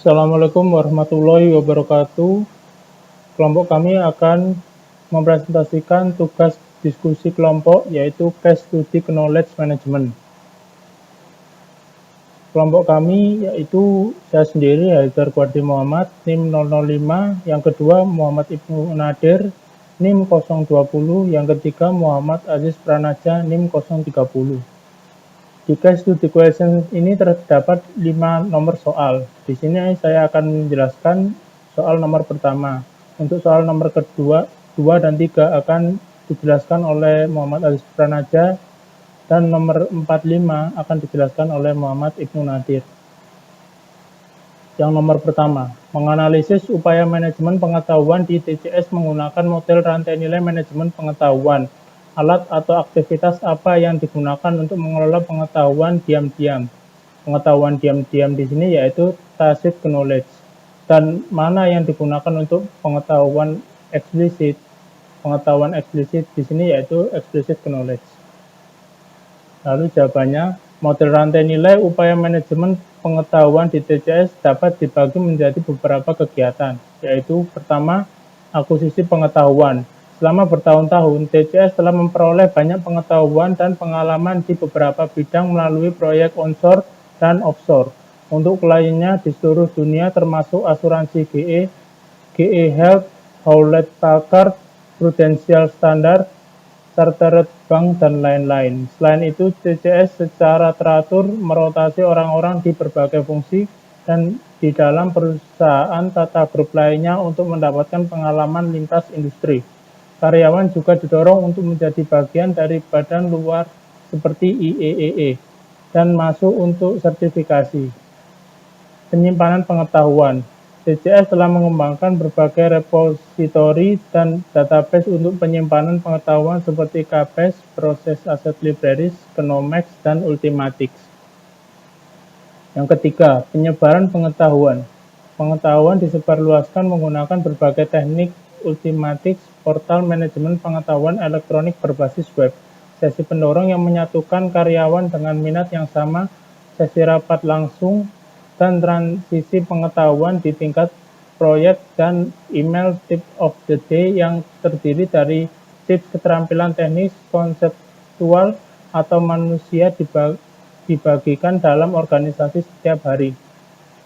Assalamualaikum warahmatullahi wabarakatuh. Kelompok kami akan mempresentasikan tugas diskusi kelompok, yaitu Case Study Knowledge Management. Kelompok kami yaitu saya sendiri, Haidar Guardi Muhammad, NIM 005, yang kedua Muhammad Ibnu Nadir, NIM 020, yang ketiga Muhammad Aziz Pranaja, NIM 030. Di case study question ini terdapat 5 nomor soal. Di sini saya akan menjelaskan soal nomor pertama. Untuk soal nomor kedua, 2 dan 3 akan dijelaskan oleh Muhammad Aziz Pranaja, dan nomor 45 akan dijelaskan oleh Muhammad Ibnu Nadir. Yang nomor pertama, menganalisis upaya manajemen pengetahuan di TCS menggunakan model rantai nilai manajemen pengetahuan. Alat atau aktivitas apa yang digunakan untuk mengelola pengetahuan diam-diam? Pengetahuan diam-diam di sini yaitu tacit knowledge. Dan mana yang digunakan untuk pengetahuan eksplisit? Pengetahuan eksplisit di sini yaitu explicit knowledge. Lalu jawabannya, model rantai nilai upaya manajemen pengetahuan di TCS dapat dibagi menjadi beberapa kegiatan, yaitu pertama, akuisisi pengetahuan. Selama bertahun-tahun, TCS telah memperoleh banyak pengetahuan dan pengalaman di beberapa bidang melalui proyek onshore dan offshore untuk kliennya di seluruh dunia, termasuk asuransi GE Health, Hewlett-Packard, Prudential Standard, Chartered Bank, dan lain-lain. Selain itu, TCS secara teratur merotasi orang-orang di berbagai fungsi dan di dalam perusahaan tata grup lainnya untuk mendapatkan pengalaman lintas industri. Karyawan juga didorong untuk menjadi bagian dari badan luar seperti IEEE dan masuk untuk sertifikasi. Penyimpanan pengetahuan. TCS telah mengembangkan berbagai repositori dan database untuk penyimpanan pengetahuan seperti KBase, Process Asset Libraries, Knomex, dan Ultimatix. Yang ketiga, penyebaran pengetahuan. Pengetahuan disebarluaskan menggunakan berbagai teknik. Ultimatix, portal manajemen pengetahuan elektronik berbasis web. Sesi pendorong yang menyatukan karyawan dengan minat yang sama, sesi rapat langsung, dan transisi pengetahuan di tingkat proyek, dan email tip of the day yang terdiri dari tips keterampilan teknis, konseptual, atau manusia dibagikan dalam organisasi setiap hari.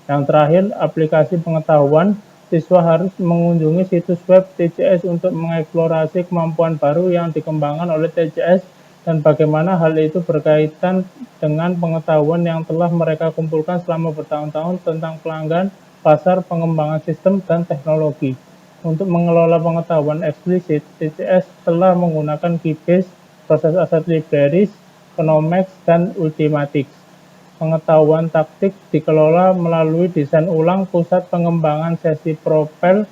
Yang terakhir, aplikasi pengetahuan. Siswa harus mengunjungi situs web TCS untuk mengeksplorasi kemampuan baru yang dikembangkan oleh TCS dan bagaimana hal itu berkaitan dengan pengetahuan yang telah mereka kumpulkan selama bertahun-tahun tentang pelanggan, pasar, pengembangan sistem, dan teknologi. Untuk mengelola pengetahuan eksplisit, TCS telah menggunakan KBase, Process Asset Libraries, Knomex, dan Ultimatix. Pengetahuan taktik dikelola melalui desain ulang, pusat pengembangan, sesi propel,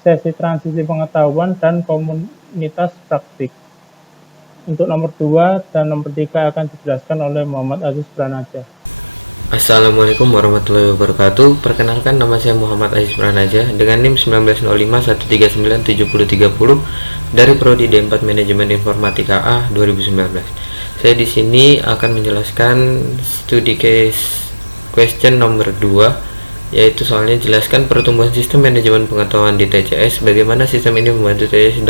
sesi transisi pengetahuan, dan komunitas praktik. Untuk nomor 2 dan nomor 3 akan dijelaskan oleh Muhammad Aziz Pranaja. Assalamualaikum warahmatullahi wabarakatuh. Perkenalkan, nama saya Muhammad Aziz Pranaja dengan NIM 1905139730 dari Prodi D4 Manajemen Informatika A 2019. Saya di sini akan menjelaskan studi case question nomor 2, yaitu soalnya jelaskan pertumbuhan sistem manajemen pengetahuan di TCS, bagaimana sistem ini membantu TCS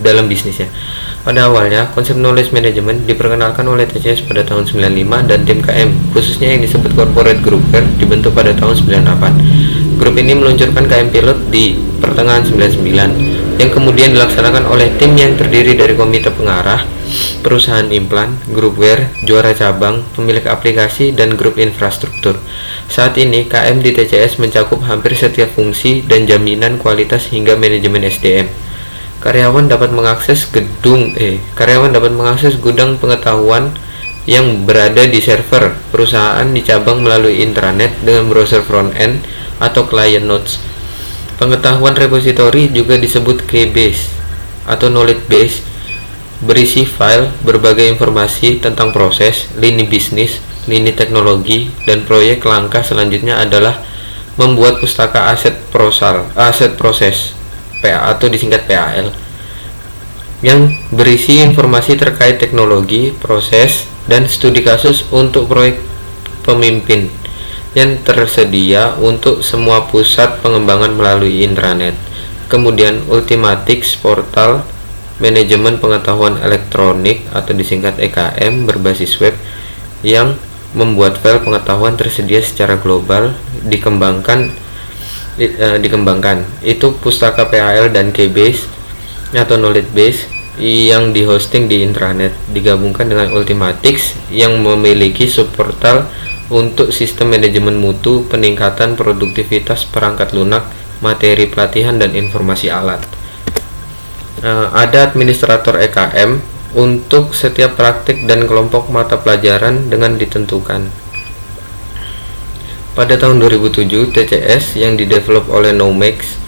dalam bisnisnya. Pada awalnya, konsep knowledge management diperkenalkan oleh TCS pada tahun 95 dan tim KM, khususnya yang disebut Corporate Groupware, dibentuk pada tahun 98. Grup ini meluncurkan KM Pilot di pertengahan 99, yang kemudian dilaksanakan oleh tim yang terdiri dari komite pengarah, perusahaan implan, Groupware, juara cabang, pemilik aplikasi, dan grup infrastruktur. Saat ini, KM di TCS mencakup hampir setiap fungsi dan jaminan kualitas hingga manajemen SDM. Karyawan dapat mengakses gudang pengetahuan yang berada di server perusahaan di cabang melalui intranet dengan browser front-end atau client nodes. Pengetahuan repositori juga disebut KBase atau knowledge base, berisi file berbagai informasi tentang proses, lini bisnis, lini teknologi, dan proyek. Langkah selanjutnya adalah membuat pustaka aset proses PA atau disingkat PAL, yang berisi informasi terkait teknologi, proses, dan studi kasus untuk proyek pemimpin. yang tersedia untuk semua pusat pengembangan melalui intranet. Kemudian Ultimatix portal manajemen pengetahuan elektronik atau disingkat EKM berbasis web yang membuat file pengetahuan tersedia secara global dikembangkan. Itu pustaka PAL dan Keybase atau knowledge base yang dihosting di intranet, digabungkan dengan Ultimatix yang memiliki subportal untuk sistem manajemen mutu, peningkatan produktivitas perangkat lunak, materi pelatihan dan informasi alat. Ada administrator EKM untuk setiap praktik dan kelompok mata pelajaran dengan ditentukan. Pada tahun 2007, TCS yang didevelop oleh Nomex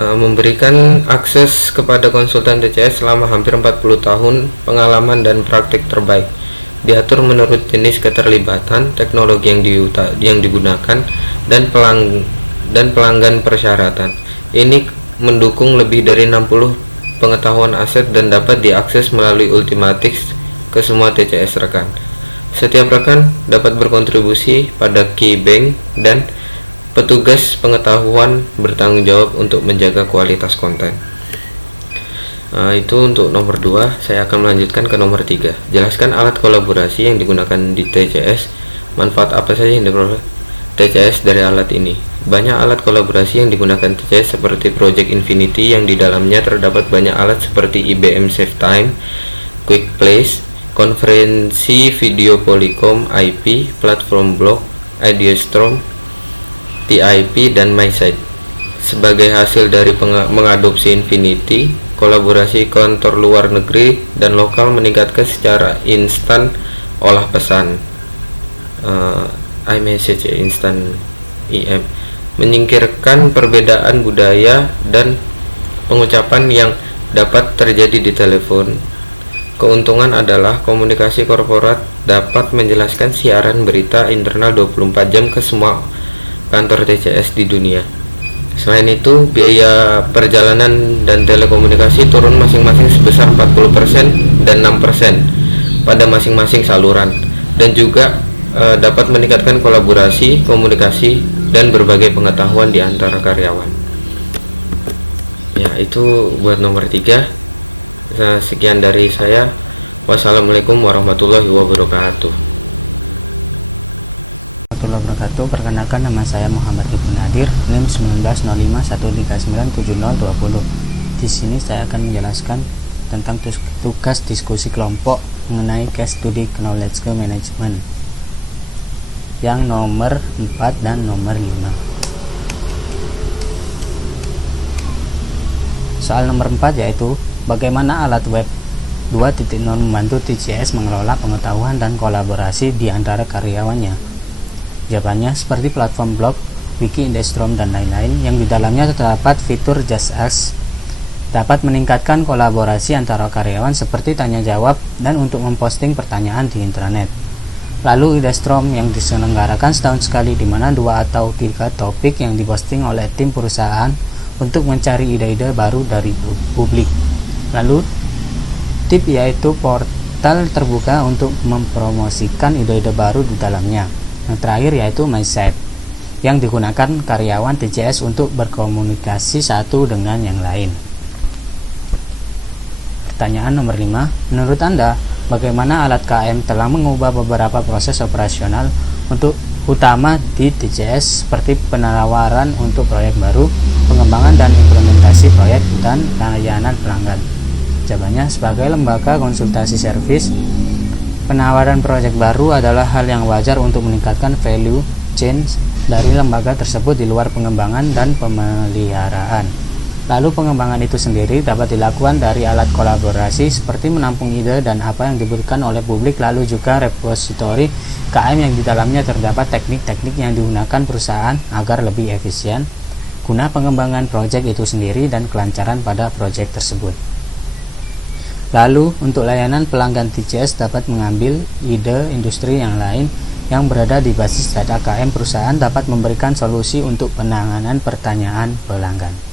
memberikan akses kepada konsultan TCS selama hampir 40 tahun pengalaman dan praktik terbaik. Diatur menurut jenis keterlibatan, teknologi yang digunakan, dan pelanggan persyaratan. Ini mendukung lebih dari 60 pengetahuan aset dan dapat diakses melalui Ultimatix ke semua TCS rekan. Setiap rekan dapat berkontribusi pada key bank dan petugas pengetahuan bertanggung jawab untuk menjaga kualitas konten. Itu untuk nomor 2. Saya akan melanjutkan ke nomor 3. Jelaskan alat kolaborasi yang digunakan di TCS. Manfaat apa saja yang diperoleh TCS dari alat ini? Banyak alat kolaborasi yang digunakan TCS seperti Project Infinity yang di dalamnya terdapat banyak alat seperti IBM SafeTime, QuickPlace, konferensi video Polycom IP, platform blog, Ideostream, TIP, dan MySite. Sebagai hasil dari mengadopsi Infinity, kolaborasi kantor luar negeri dan lokal meningkatkan secara instan olah pesan iMessage instan IM, menyingkirkan perbedaan budaya dan pengucapan yang dapat terjadi di telepon. Keuntungan adalah komunikasi korporat dapat menjelaskan siaran berita internal 24 jam ke semua kantor TCS di dunia. Selain itu, biaya perjalanan dan telekomunikasi turun masing-masing sebesar 40% dan 6% pada masing-masing saluran, dan juga dapat meningkatkan kolaborasi, komunikasi, dan berbagai pengetahuan di antara karyawan. Ya, itu buat nomor 3. Sekian dari saya. Wassalamualaikum warahmatullahi wabarakatuh. Perkenalkan, nama saya Muhammad Ibnu Nadir, NIM 190513970020. Di sini saya akan menjelaskan tentang tugas diskusi kelompok mengenai case study knowledge management yang nomor 4 dan nomor 5. Soal nomor 4 yaitu bagaimana alat web 2.0 membantu TCS mengelola pengetahuan dan kolaborasi di antara karyawannya. Jawabannya seperti platform blog, wiki, Ideostream, dan lain-lain yang di dalamnya terdapat fitur Just Ask, dapat meningkatkan kolaborasi antara karyawan seperti tanya jawab dan untuk memposting pertanyaan di intranet. Lalu Ideostream yang diselenggarakan setahun sekali, di mana 2 atau 3 topik yang diposting oleh tim perusahaan untuk mencari ide-ide baru dari publik. Lalu tip yaitu portal terbuka untuk mempromosikan ide-ide baru di dalamnya. Yang terakhir yaitu MySite yang digunakan karyawan TCS untuk berkomunikasi satu dengan yang lain. Pertanyaan nomor 5. Menurut Anda, bagaimana alat KM telah mengubah beberapa proses operasional untuk utama di TCS seperti penawaran untuk proyek baru, pengembangan dan implementasi proyek, dan layanan pelanggan? Jawabannya, sebagai lembaga konsultasi servis, penawaran proyek baru adalah hal yang wajar untuk meningkatkan value chain dari lembaga tersebut di luar pengembangan dan pemeliharaan. Lalu pengembangan itu sendiri dapat dilakukan dari alat kolaborasi seperti menampung ide dan apa yang dibutuhkan oleh publik, lalu juga repositori KM yang di dalamnya terdapat teknik-teknik yang digunakan perusahaan agar lebih efisien guna pengembangan proyek itu sendiri dan kelancaran pada proyek tersebut. Lalu untuk layanan pelanggan, TCS dapat mengambil ide industri yang lain yang berada di basis data KM perusahaan dapat memberikan solusi untuk penanganan pertanyaan pelanggan.